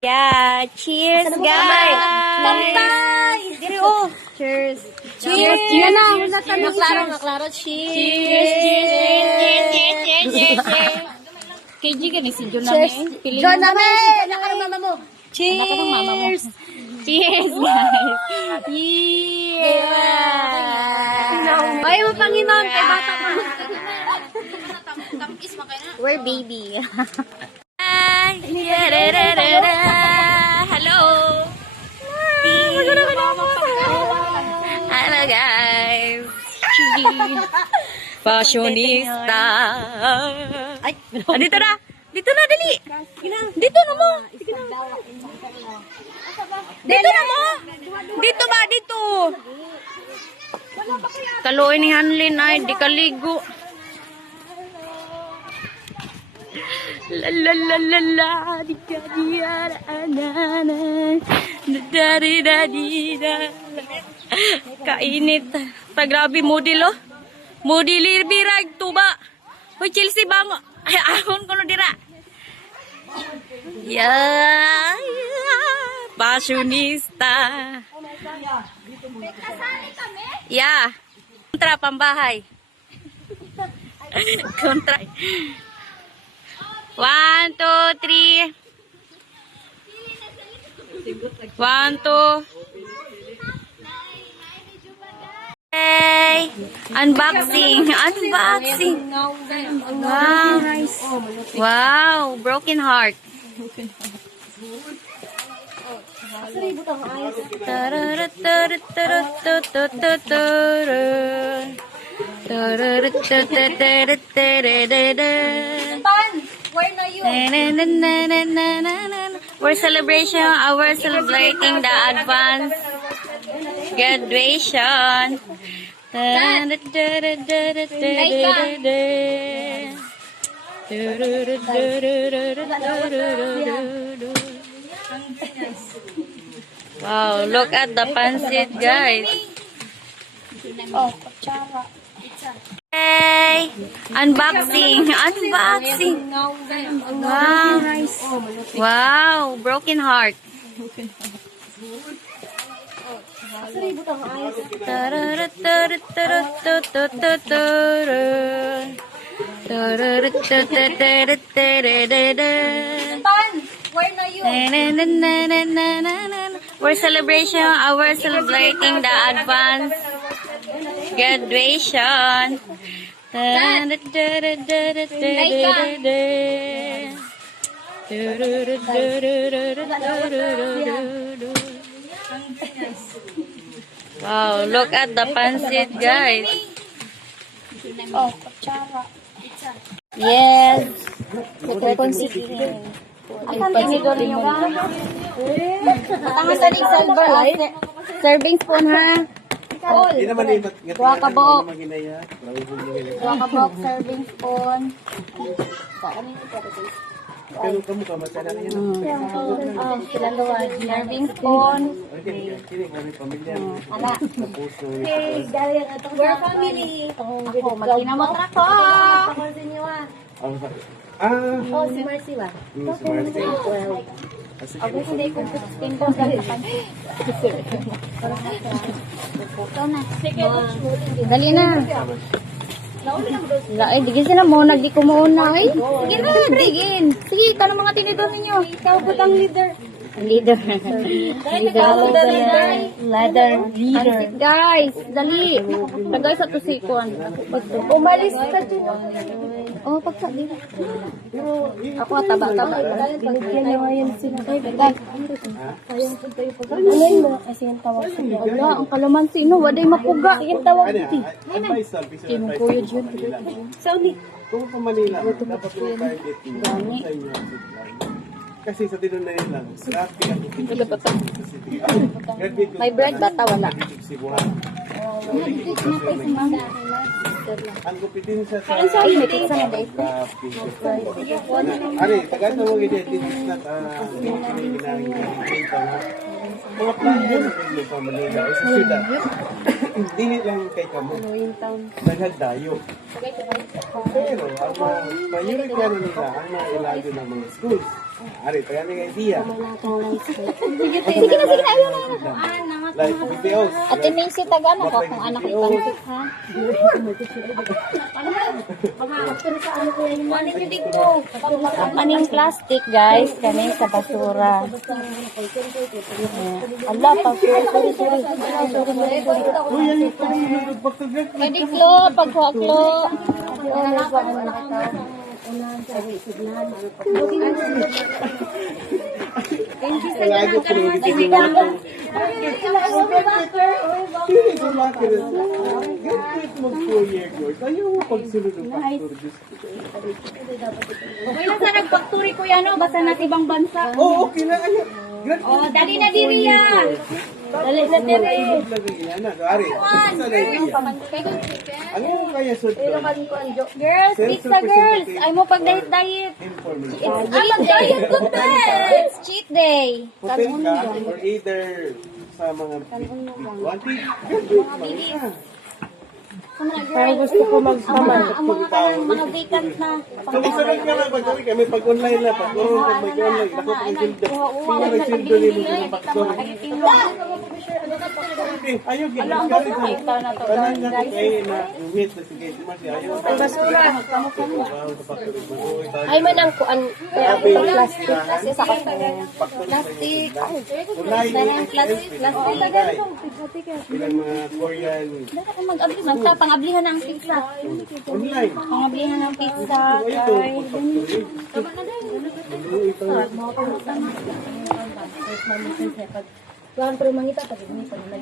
Yeah, cheers guys. Kampay! Dire oh. Cheers. Cheers! Yan na. Maklaro. Cheers. KG gani si John namin. John namin! Nakano mama mo? Cheers. Cheers guys. Yeah. Ay, mapanginom kay bata ka. We're baby. Hi. Hello. Hello guys. Fashionista. Ay, dito na. Dito na, dali. Dito na mo. Dito na mo. Dito ba, dito. Kaluoy ni Hanlin ay, di kaligo. La la la la la, di da di da na na, da di da di da. Kainit. Ta grabe model oh. Model birag tuba. Hoy Chelsea bang ay ahon kuno dira. Yeah. Fashionista. Yeah. Kontra pambahay. Kontra. 1, 2, 3. 1, 2. Hey, unboxing. Wow. Wow, broken heart. Where na you? We're celebrating the advanced graduation. Wow, look at the pancit, guys. Oh, kutsara. Hey, unboxing. Wow. Wow, broken heart. Where na you? We're celebrating the advanced graduation. Wow, look at the pancit, guys. Oh, kutsara. Yes. Akan tinidor niyo ba? Tangan sa ning silver. Serving spoon ha. Hindi naman libat. Dua ka buok. Pero Serving spoon. kamu ka masana niya. Silang gawa. Serving spoon. Kini kami pamilya. Anak. Puso. We're family. Ako, magkinamot na ko. Oh, si Marcy ba? Marcy. Ako hindi ko pinpon sa pancit. Dali na. Ay, digin sila mo. Nagdi ko muna. Ay, sige na, digin. Sige, tanong mga tinidor ninyo. Ikaw po ang leader. Leader. Leader. Guys, dali. Tagay sa tusikuan. Umalis ka dyan. Oh, pagsa dito. Ako, taba-taba. Binigyan niyo ngayon sila. Sayang po tayo pag ano yun mo? Kasi yung tawag sa iyo. Wala, ang kalamansi, no? Waday mapuga. Yung tawag Ano iti. advice sa Kinukuyod yun. Sauli. Kung sa Manila, dapat yung target mo sa inyo. Kasi sa tinunay lang, grabe ang May bread bata, wala. Ang kompetensya sa... Ang sabi, may pizza na ba ito? Ari, tagaan na mga identities na mga player sa Manila o sa syudad. Dili lang kay kamo. Naghagdayo. Pero ang mga priority nila ang mga ilago ng mga schools. Ari, tayo ng idea. Sige na, ayaw na. Like, BPOs. Ate Macy, taga-ano ko kung anak ko ipansit, ha? Maning plastic, guys, kami sa basura. Allah, sorry. Uy, yan yung parang nagpagkagat. Pwede klo, pagkuha-klo. Lagi po rin yung mga Hindi sa mga ganit mag-4-year course. Ayaw mo pagsunod ng pastor. Diyos ko. Okay lang sa nagpagturi ko yan, no? Basta nasa ibang bansa. Oo, okay na. Ayaw. Oh, dali na diri ya. Dali na diri. Ari, isa na idea. Ano yung kaya sud ko? Girls, pizza girls. Ay mo pag diet. Information. It's diet ko It's cheat day. Hotel ka or either sa mga wanti. Graduate man ka. Parang gusto ko magsaman. Ang mga vacant na. Sunod ka lang, pag-uwi ka, may pag-online lang, pag-uwi ka, mag-online, naku, pag-sildo. Pinga nag-sildo rin mo ng pastor. Okay, ayaw, ginagalit na. Tanan nga ko kayo na, umit na sige, Marcy, ayaw. Ang basura. Ay man ang kuan plastic kasi sa plastic. Ilang mga Korean. Ako mag-abli pang-ablihan ng pizza. Online. Pang-ablihan ng pizza. Ito,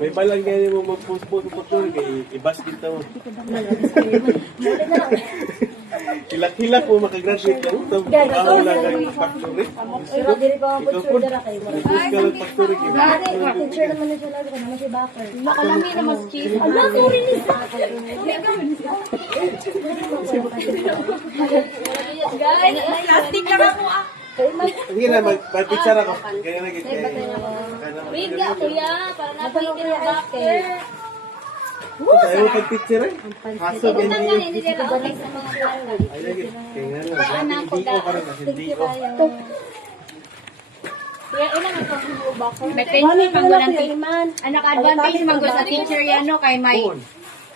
may balang ganyan mo mag-post-post ng pagtulog, i-bus dito mo. Hilak-hilak mo makagraduate ka mo. Trabaho lang ang factory. Ikaw po, nag-post ka ng factory. Nakalami na mas cheese. Ala, sorry nisa. Guys, plastic lang ako ah. Sige na, mag-picture ako. Kaya na git kayo. Wait nga, kuya. Para napahitin yung backer. Ayaw mo pag-picture eh. Haso Ito ganyan nga, yung hindi nila okay sa mga klaro. Ayaw git. Kaya nga na, hindi ko parang kasi hindi ko. Kaya ilan ang pag-ubo backer? May pension manggol ang anak advantage manggol sa teacher yan no kay may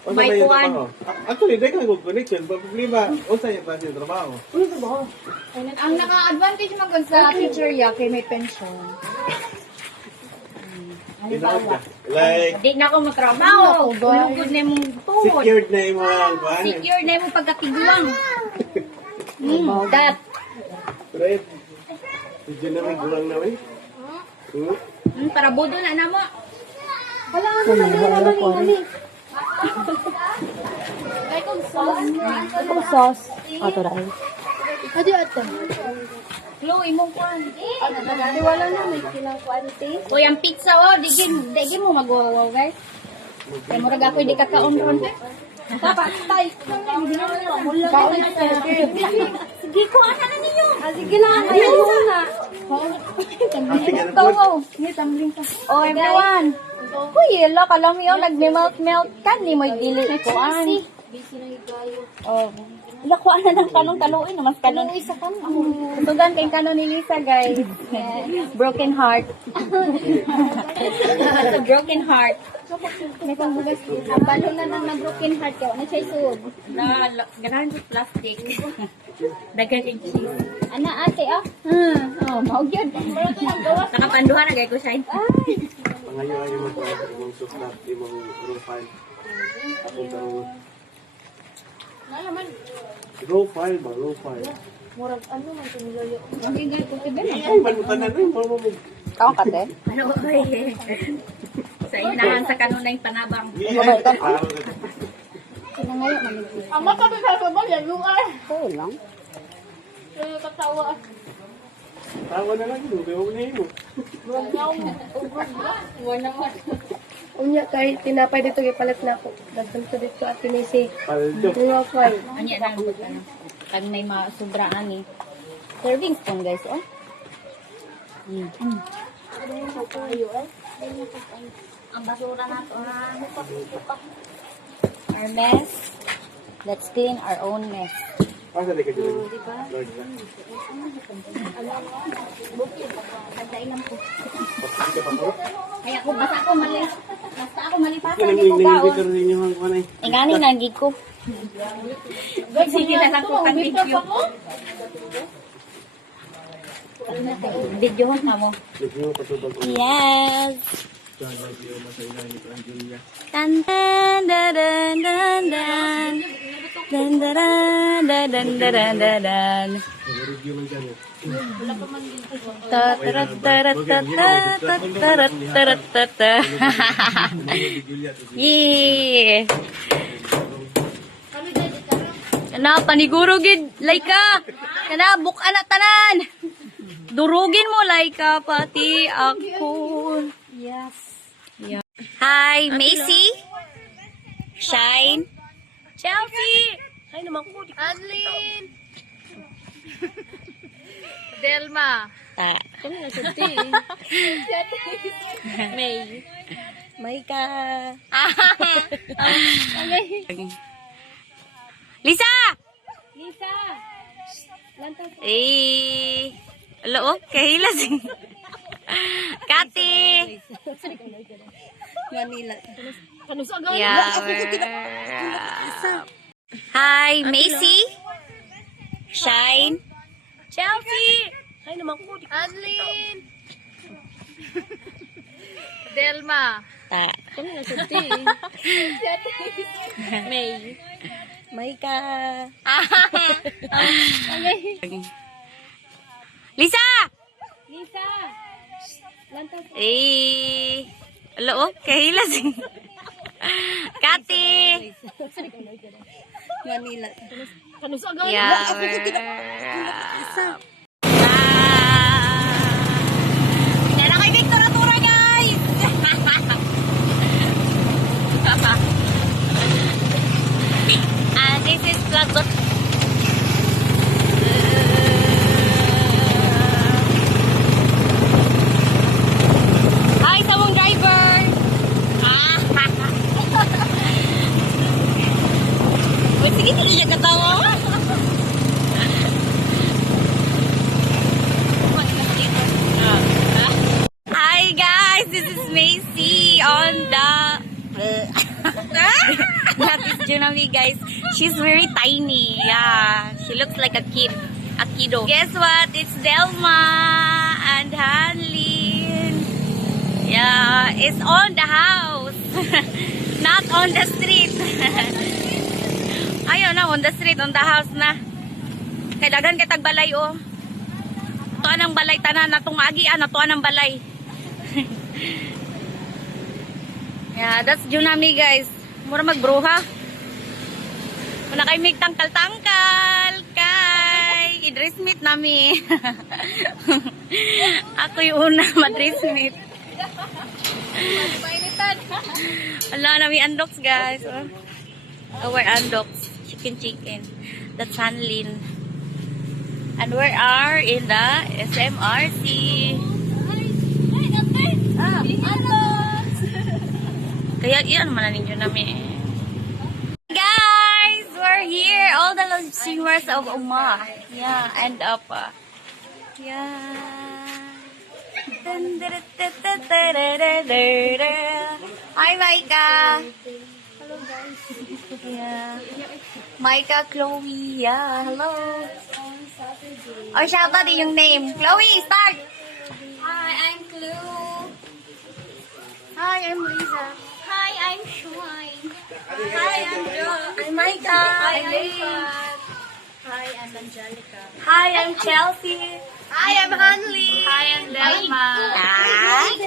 Unsa ba yung trabaho? Actually, dahil ka nag-connection. Problema, unsa yung klase yung trabaho? ang naka-advantage manggol sa teacher ya kay may pension. Inood ka. Like, Di na ako matrabaho. Gulugod na mong tuhod. secured na yung mga kuhan. Secure na mong pagkatiguang. That. Fred, medyo na may gulang na may. Para bodo na na mo. Kay kong sauce. Itong sauce. Ato rin. Adi ato. Chloe mo kwan. Wala na, may kilang kuante. Uy, ang pizza oh, digin mo magwawaw guys. Kaya murag ako hindi kakaon ron. Dapat tay. Sige ko ana na ninyo. Sige na, ayaw na. Tawo. Ni tumbling ka. Oh, everyone. Kuy, lo kalam yo nagme-melt kan ni mo dili ko ani. Oh. Ila ko ana ng kanong-taluin, mas kanon isa kan. Tugan kay kanon ni Lisa, guys. Broken heart. It's a broken heart. May pangbugas. Balo na ng broken heart ko. Ano siya isud? Na ganahan sa plastic. Dagan kay cheese. Ana ate ah. Oh, mao gyud. Pero to nang gawas. Nakapanduhan na gay ko siya. Ay. Pangayo-ayo mo ito. Imong sulat, imong profile. Ako daw. Raw file ba? Raw file. Murag ano man tiniloyo. Okay, guys. Kutibe na. Ay, manutanan rin. Mama mo. Kaon ka te? Ano ba sa inahan sa kanunay panabang. Iya. Sinangayo man ito. Ang makapit sa ba yan lugar. Oo lang. Katawa. Tawa na lang yun. Huwag na yun. Unya kay tinapay dito kay palit na ako. Dagdag ko dito at tinisi. Paldo. Unya kay. Anya na ang ano. Kami may masubra ani. Serving spoon guys, oh. Ang basura na to ha. Our mess. Let's clean our own mess. Asa di ka dyan? Lord na. Pagdain lang po. Pagkakita ka pa po. Kaya ko basta ako mali. Basta ako malipasan Ito di ko nang baon. dito rin yung hangkuhan ay. Ingani nagi ko. Sige na lang ko kang video. Video mo mo. Medyo patubag ko. Yes. Diyan lang siya masaya ni Angelia. Dan dan dan dan dan dan. Dan dan dan dan dan dan dan dan. Review man dyan. Ta ta ta ta ta ta ta ta ta ta. Yee. Kana paniguro gid Laika. Kana bukan na tanan. Durugin mo Laika pati ako. Yes. Hi, Macy. Shine. Chelsea. Hi naman ko. Adlin! Delma. Ta. May. May ka. Lisa! Lisa! Lantas. Eh. Hello, kahilas. Kati. Manila. Kanusag Yeah. Hi, Macy. Shine. Chelsea. Hi naman ko. Adlin! Delma. Ta. May. May ka. Lisa! Lisa! Lantas. Eh. Hello, kahilas. Kati. Manila. Kanusag Yeah. Kaya kay Victor Atura, guys! And this is Plagot. Hi, sa mong driver! Wait, sige, tuloy na tawa. Hi guys, this is Macy on the that is Junami guys. She's very tiny. Yeah, she looks like a kid, a kiddo. Guess what? It's Delma and Hanlin. Yeah, it's on the house, not on the street. Ayaw na, on the street, on the house na. Kay daghan kay tagbalay oh. Tuan ang balay tanan natong agian, natuan ang balay. Yeah, that's Junami guys. Mura magbruha. Muna kay mig tangkal-tangkal kay i-dress meet nami. Ako yung una ma-dress meet. Ala nami undox guys. Our undox, chicken. That's Hanlin. And we are in the SMRC. Kaya iyan man ninyo namin. Guys, we're here. All the live streamers of Uma. Yeah, and up. Yeah. Hi, Micah. Hello, guys. Yeah. Micah, Chloe. Yeah, hello. Oh, shout out yung name. Chloe, start. Hi, I'm Clue. Hi, I'm Lisa. Hi, I'm Shine. Hi, I'm Jo. I'm Micah. Hi, I'm Fat. Hi, I'm Angelica. Hi, I'm Chelsea. Hi, I'm Hanley. Hi, I'm Delma.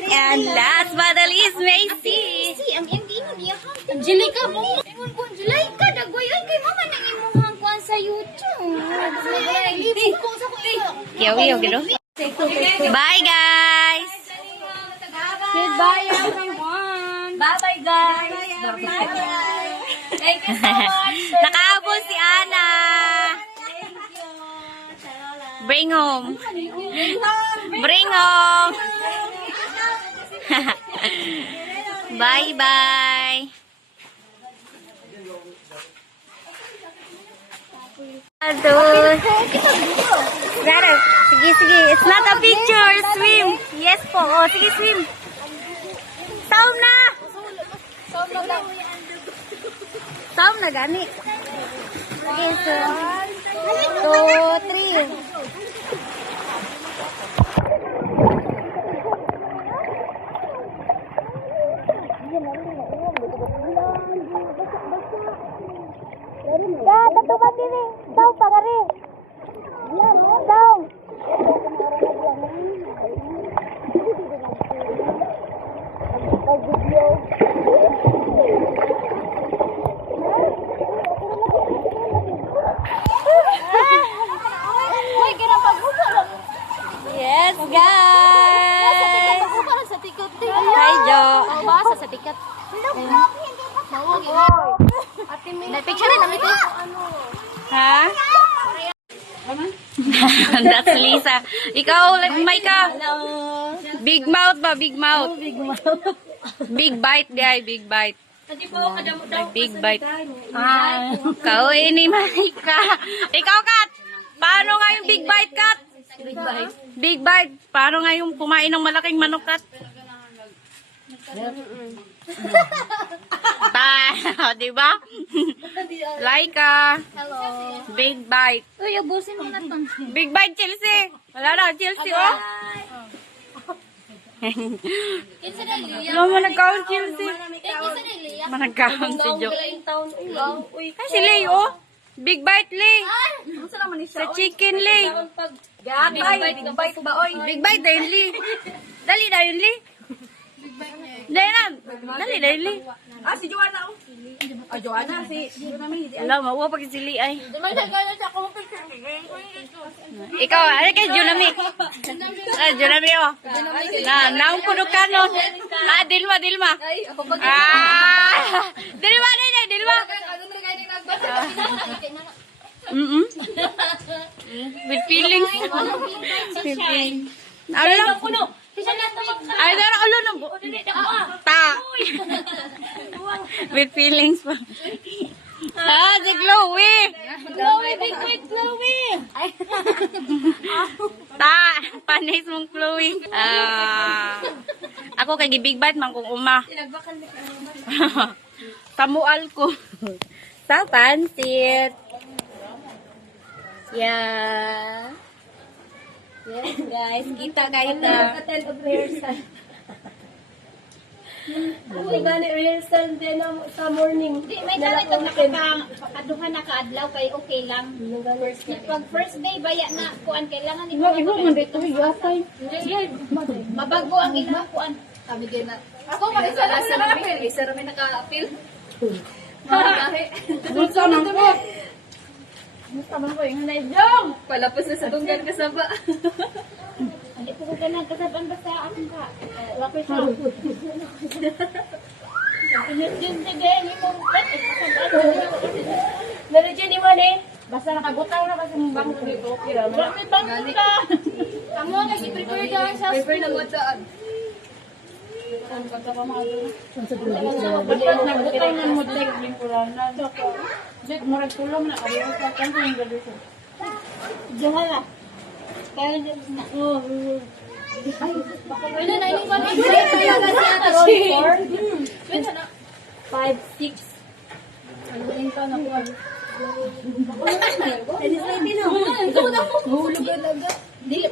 And last but not least, Macy. Si, ang hindi mo niya Angelica mo. Ingon ko, Angelica, dagwayon kay mama nang imuhang kuan sa YouTube. Naglibog ko sa kuya. Kiyawi, okay, no? Bye, guys. Goodbye, everyone. Bye-bye, guys. Bye-bye. Thank you so much. Nakahabol si Ana. Bring home. Bring home. Bye-bye. Aduh. Brother, sige. It's not a picture. Swim. Yes po. Oh, sige, swim. Saum na. Saum na gani. Sige, so. 1, 2, 3. Daw ba dili? Daw pagari. Daw. Yes, guys. Hi, Jo. Basa sa tikat. Picture rin namin ito. Ha? That's Lisa. Ikaw, Maika. Big mouth ba? Big mouth. Big bite, guy. Big bite. Big bite. Ikaw, ini Maika. Ikaw, Kat. Paano nga yung big bite, Kat? Big bite. Paano nga yung kumain ng malaking manok, Kat? Di ba? Laika. Hello. Big bite. Uy, ubusin mo na ito. Big bite, Chelsea. Wala na, Chelsea, oh. Kinsa na Liya? Alam mo, nagkaon, Chelsea. Kinsa na Liya? Managkaon si Jo. Uy. Ay, si Lay, oh. Big bite, Lay. Gusto naman ni Sa chicken, Lay. Big bite ba, oy? Big bite, dahil, Lay. Dali na yun, Lay. Dali na. Dali na yun, Lay. Ah, si Joanna, oh. Ah, Joanna, si Alam, mawa pag si Lay, ay. Dumay sa kanya sa akong picture. Ikaw, ano kay Junami? Junami, oh. Naong kuno kanon. Dilma. Ay, ako pag Dilma, Dilma. With feelings. Ano lang? Ay, dara ulo na bo. Ta. With feelings pa. Si Chloe. big white Chloe. Ta, panis mong Chloe. Ako kay big bite man kung uma. Tamual ko. Sa pansit. Yeah. Yes, guys. Kita kayo na. Attend of rehearsal. Uy, gani rehearsal din sa morning. Di, may tawag ito nakakaduha na kaadlaw kay okay lang. Pag first day, baya na kuan, kailangan ito. Ibo man dito, yatay. Mabago ang ilang kuan. Kami din na. Ako, isa lang sa apil. Isa rin naka-apil. Marami. Gusto nang po. Gusto man ko yung naidong. Palapos na sa tunggan kasaba. Hindi po ko ganang kasaban basta akong ka. Wako siya. Yun sige, hindi mo Meron dyan ni Mane. Basta nakagutang na kasi mong bangko dito. Okay lang. may bangko ka. Amo, nag-prepare ka sa Paper na mo daan. Nagutang na mo tek yung purana. Jet, murag tulong na. Ayaw sa kanto yung gadito. Johala. Kaya dyan na. Ano na yung bangko? 5, 6. Ano yung ka na kuha? Dili.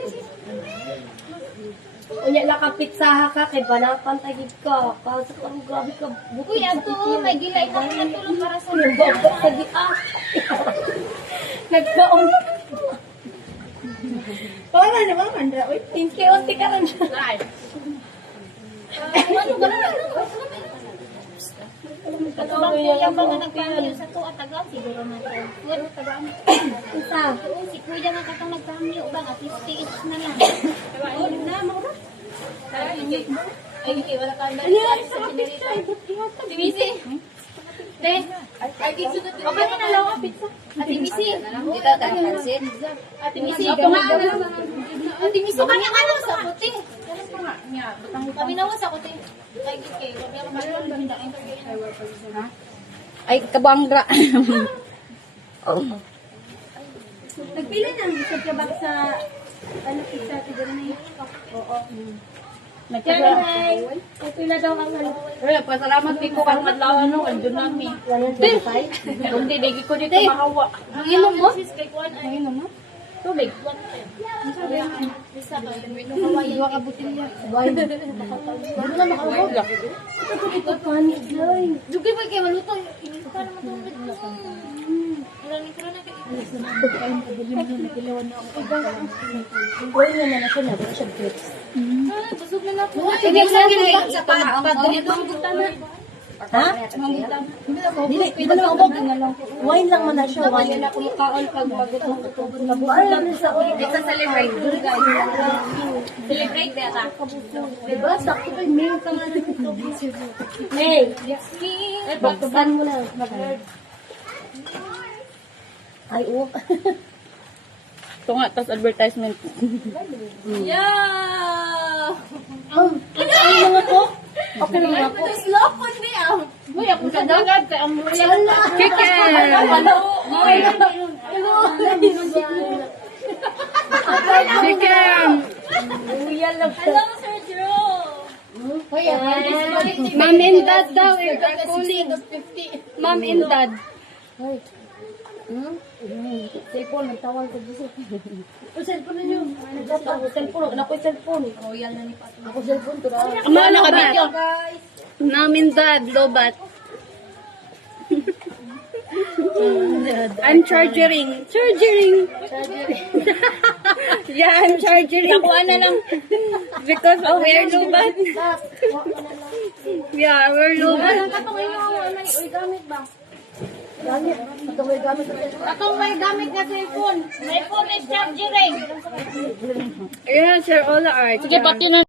Unya lakapit sa ka kay banapan tagid ka. Kasi kung grabe ka Uy, ato, may gilay na tulong para sa yung babak sa di Nagkaon. Wala na ba mandra? Uy, tinki-unti ka lang siya. Ano ba na? Katulad ko yung mga nagpamilyo sa to at taga, siguro na to. Good, taga. Isa. Si Kuya nga katong nagpamilyo ba, at 58 na lang. Oh, na mo na. Ay, wala ka ba? Sa pinirita. Ate Missy. Te, okay na lang ang pizza. Ate Missy. Dito tayo pansit. Ate Missy, kumaan na lang. Ate Missy, kami ano sa puti. Kami nawa sa puti. Kay Gike, wala ka malulong ba hindain ko Ay, kabangra. Nagpili na ang gusto ka ba sa ano pizza tigil na yun? Oo. Pila daw ang ano. Pasalamat din ko kang madlaw ano, andun namin. Hindi, digi ko dito mahawa. Ang inom mo? Ang inom mo? Tubig. Dua ka butilya. Wine. Bago na makahawag. Ito panik lang. Dugi ba kayo maluto? Inito ka naman tubig. Wine na na siya na. Wala siya grapes. Busog na natin. Sige, sige. Sa pa. Ha? Dili, di ba na ubog? Wine lang man na siya. Wine na kumakaon pag bagot ng October na buwan. It's a celebrate. Celebrate data. Diba? Sakto kay May ka nga dito. May! Baktuban mo na. Ay, oo. Ito nga, tas advertisement. Yeah! Ano mga to? Okay lang ako. Slow po niya. Uy, ako sa dagat. Kaya ang mula. Chicken! Chicken! Hello, Sir Drew. Mom and dad daw. Mom and dad. Cellphone, nagtawag ko dito. Ang cellphone ninyo. Ako cellphone. Ako cellphone. Royal na ni Pato. Ako cellphone ko na. Ama na kabidyo. Mom and dad, lobat. I'm charging. Yeah, I'm charging. Nakuha na lang. Because we're lobat. Yeah, we're lobat. Atong may gamit ba? Gamit. Atong may gamit. Atong may gamit na cellphone. May phone is charging. Yeah, sir, all are. Sige, pati na.